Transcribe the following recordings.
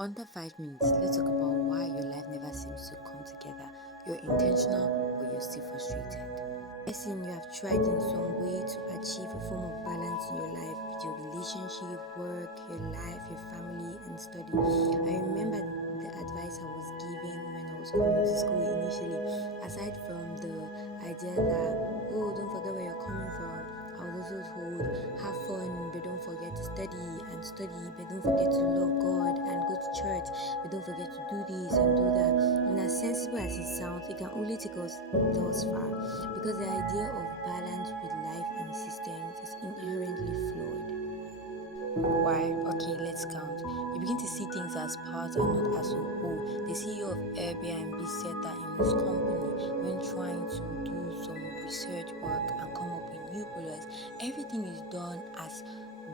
Under 5 minutes, let's talk about why your life never seems to come together. You're intentional, but you're still frustrated. Person you have tried in some way to achieve a form of balance in your life with your relationship, work, your life, your family, and study. I remember the advice I was given when I was coming to school initially, aside from the idea that, oh, don't forget where you're coming from. I was also told, have fun, but don't forget to study, but don't forget to love God and go to church, but don't forget to do this and do that. And as sensible as it sounds, it can only take us thus far because the idea of balance with life and systems is inherently flawed. Why? Okay, let's count. You begin to see things as part and not as a whole. The CEO of Airbnb said that in his company, when trying to do some research work and come up with new products, everything is done as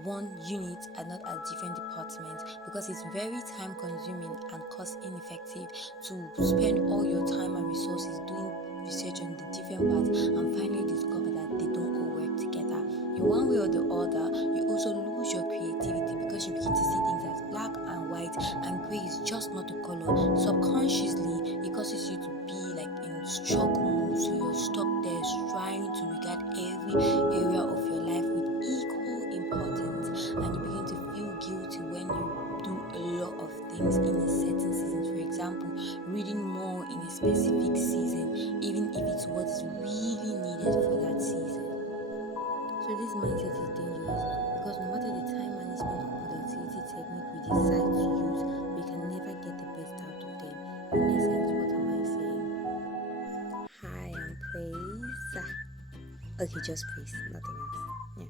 one unit and not as different departments because it's very time consuming and cost ineffective to spend all your time and resources doing research on the different parts and finally discover that they don't all work together. In one way or the other, you also lose your creativity because you begin to see things as black and white, and gray is just not a color. Subconsciously, it causes you to be like in struggle mode, so you're stuck there trying to regard every area of your life with equal importance, and you begin to feel guilty when you do a lot of things in a certain season. For example, reading more in a specific season, even if it's what is really needed for that season. So this mindset is dangerous because no matter the time management or productivity technique we decide to use, we can never get the best out of them. In essence, what am I saying? Hi, I'm Praise. Okay, just Praise, nothing else. Yeah.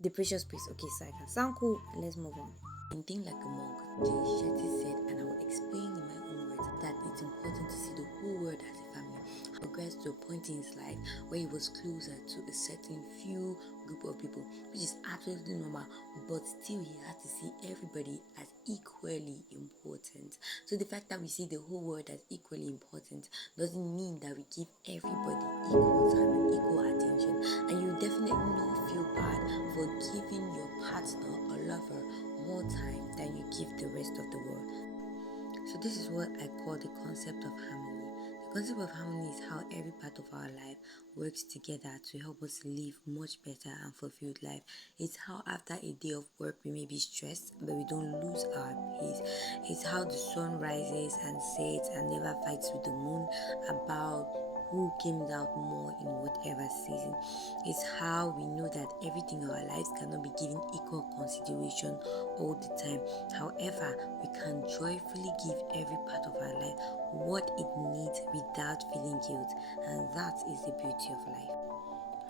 The precious Praise. Okay, so I can sound cool. Let's move on. In Think Like a Monk, Jay Shetty said, and I will explain in my own words, that it's important to see the whole world as a family. Progressed to a point in his life where he was closer to a certain few group of people, which is absolutely normal, but still he had to see everybody as equally important. So the fact that we see the whole world as equally important doesn't mean that we give everybody equal time and equal attention, and you definitely not feel bad for giving your partner or lover more time than you give the rest of the world. So this is what I call the concept of harmony. The concept of harmony is how every part of our life works together to help us live much better and fulfilled life. It's how after a day of work we may be stressed, but we don't lose our pace. It's how the sun rises and sets and never fights with the moon about who came out more in whatever season. It's how we know that everything in our lives cannot be given equal consideration all the time. However, we can joyfully give every part of our life what it needs without feeling guilt, and that is the beauty of life.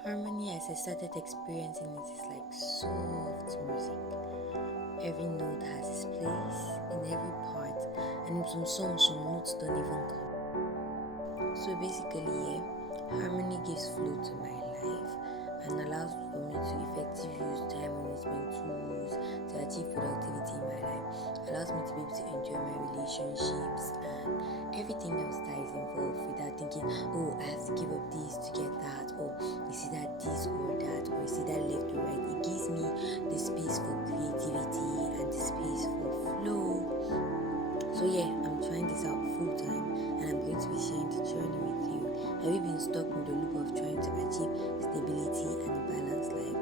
Harmony, as I started experiencing it, is like soft music. Every note has its place in every part, and in some songs, some notes don't even come. So basically, harmony gives flow to my life and allows for me to effectively use time management tools to achieve productivity in my life. Allows me to be able to enjoy my relationships and everything else that is involved without thinking, oh, I have to give up this to get that, or is it that this or that, or is it that left or right. It gives me the space for creativity and the space for flow. So I'm trying this out full time, and I'm going to be sharing the journey with you. Have you been stuck in the loop of trying to achieve stability and a balanced life?